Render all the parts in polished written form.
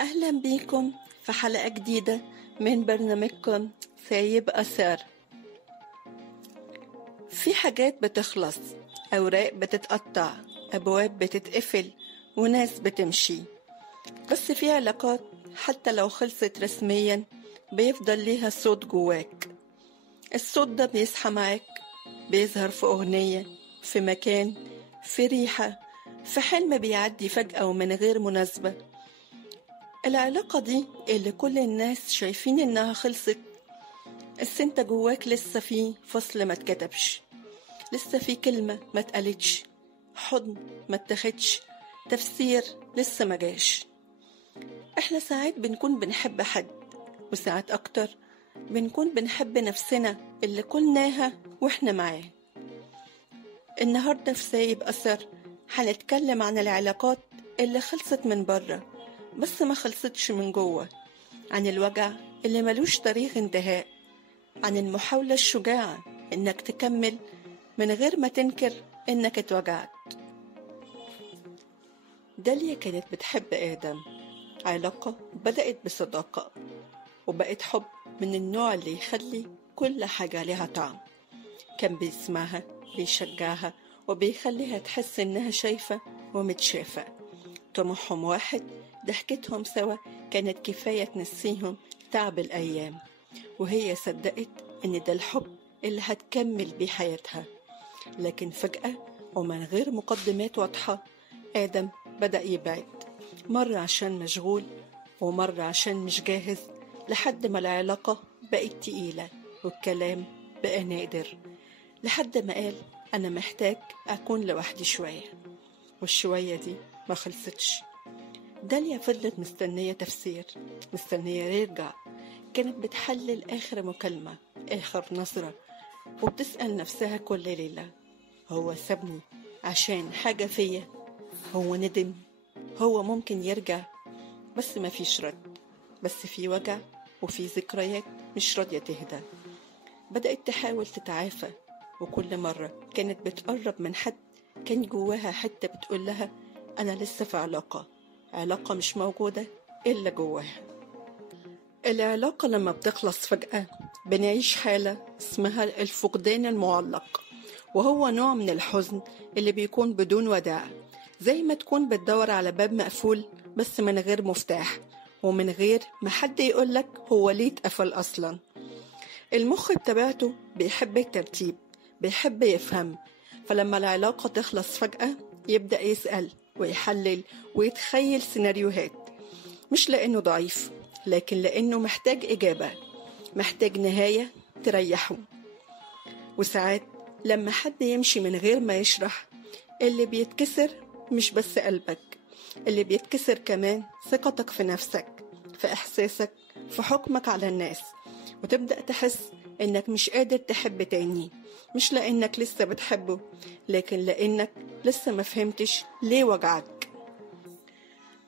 أهلا بيكم في حلقة جديدة من برنامجكم سايب أثر. في حاجات بتخلص، أوراق بتتقطع، أبواب بتتقفل، وناس بتمشي. بس في علاقات حتى لو خلصت رسميا بيفضل ليها صوت جواك. الصوت ده بيصحى معاك، بيظهر في أغنية، في مكان، في ريحة، في حلم بيعدي فجأة ومن غير مناسبة. العلاقة دي اللي كل الناس شايفين إنها خلصت، بس انت جواك لسه في فصل ما اتكتبش، لسه في كلمة ما اتقالتش، حضن ما اتخدش، تفسير لسه ما جاش. احنا ساعات بنكون بنحب حد، وساعات اكتر بنكون بنحب نفسنا اللي كلناها واحنا معاه. النهاردة في سايب أثر هنتكلم عن العلاقات اللي خلصت من بره بس ما خلصتش من جوه، عن الوجع اللي ملوش تاريخ انتهاء، عن المحاولة الشجاعة إنك تكمل من غير ما تنكر إنك اتوجعت. داليا كانت بتحب آدم، علاقة بدأت بصداقة وبقت حب من النوع اللي يخلي كل حاجة لها طعم. كان بيسمعها، بيشجعها، وبيخليها تحس إنها شايفة ومتشافة. طموحهم واحد، ضحكتهم سوا كانت كفاية تنسيهم تعب الأيام، وهي صدقت إن ده الحب اللي هتكمل بيه حياتها. لكن فجأة ومن غير مقدمات واضحة، آدم بدأ يبعد، مرة عشان مشغول ومرة عشان مش جاهز، لحد ما العلاقة بقت تقيلة والكلام بقى نادر، لحد ما قال أنا محتاج أكون لوحدي شوية. والشوية دي ما خلصتش. داليا فضلت مستنية تفسير، مستنية يرجع. كانت بتحلل آخر مكالمة، آخر نظرة، وبتسأل نفسها كل ليلة: هو سابني عشان حاجة فيا؟ هو ندم؟ هو ممكن يرجع؟ بس ما فيش رد، بس في وجع وفي ذكريات مش راضية تهدى. بدأت تحاول تتعافى، وكل مرة كانت بتقرب من حد كان جواها حتة بتقول لها أنا لسه في علاقة مش موجودة إلا جواها. العلاقة لما بتخلص فجأة بنعيش حالة اسمها الفقدان المعلق، وهو نوع من الحزن اللي بيكون بدون وداع، زي ما تكون بتدور على باب مقفول بس من غير مفتاح، ومن غير ما حد يقولك هو ليه اتقفل أصلا. المخ بطبيعته بيحب الترتيب، بيحب يفهم، فلما العلاقة تخلص فجأة يبدأ يسأل ويحلل ويتخيل سيناريوهات، مش لأنه ضعيف، لكن لأنه محتاج إجابة، محتاج نهاية تريحه. وساعات لما حد يمشي من غير ما يشرح، اللي بيتكسر مش بس قلبك، اللي بيتكسر كمان ثقتك في نفسك، في إحساسك، في حكمك على الناس، وتبدأ تحس إنك مش قادر تحب تاني، مش لأنك لسه بتحبه، لكن لأنك لسه ما فهمتش ليه وجعك.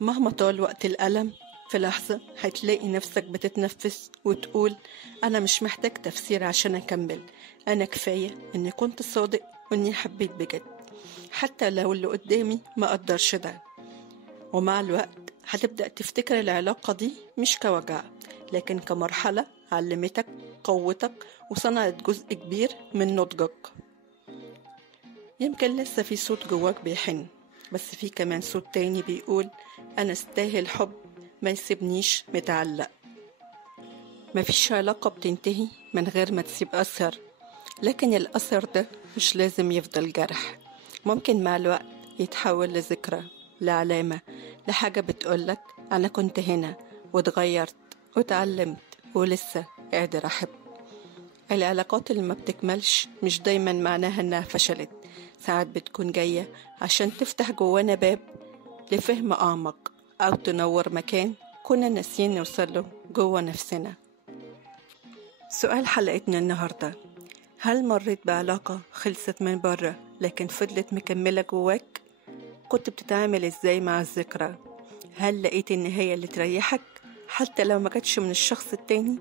مهما طال وقت الألم، في لحظة هتلاقي نفسك بتتنفس وتقول أنا مش محتاج تفسير عشان أكمل، أنا كفاية إني كنت صادق وإني حبيت بجد، حتى لو اللي قدامي ما قدرش ده. ومع الوقت هتبدأ تفتكر العلاقة دي مش كوجع، لكن كمرحلة علمتك، قوتك، وصنعت جزء كبير من نضجك. يمكن لسه في صوت جواك بيحن، بس في كمان صوت تاني بيقول أنا استاهل حب ما يسيبنيش متعلق. مفيش علاقة بتنتهي من غير ما تسيب أثر، لكن الأثر ده مش لازم يفضل جرح، ممكن مع الوقت يتحول لذكرى، لعلامة، لحاجة بتقولك أنا كنت هنا واتغيرت واتعلمت ولسه قادر أحب. العلاقات اللي ما بتكملش مش دايما معناها إنها فشلت، ساعات بتكون جاية عشان تفتح جوانا باب لفهم أعمق، أو تنور مكان كنا ناسيين نوصله جوا نفسنا. سؤال حلقتنا النهاردة: هل مريت بعلاقة خلصت من بره لكن فضلت مكملة جواك؟ كنت بتتعامل ازاي مع الذكرى؟ هل لقيت النهاية اللي تريحك حتى لو ما كانتش من الشخص التاني؟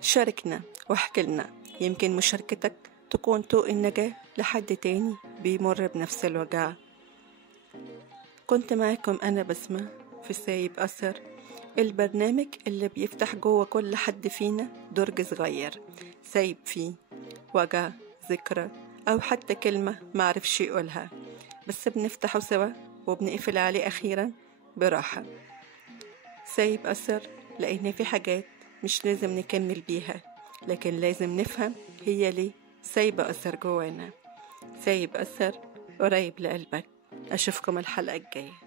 شاركنا واحكيلنا، يمكن مشاركتك تكون طوق النجاة لحد تاني بيمر بنفس الوجع. كنت معاكم أنا بسمة في سايب أثر، البرنامج اللي بيفتح جوه كل حد فينا درج صغير سايب فيه وجع، ذكرى، أو حتى كلمة معرفش يقولها، بس بنفتحه سوا وبنقفل عليه أخيرا براحة. سايب أثر لأن في حاجات مش لازم نكمل بيها، لكن لازم نفهم هي ليه سايبة أثر جوانا. سايب أثر قريب لقلبك. أشوفكم الحلقة الجاية.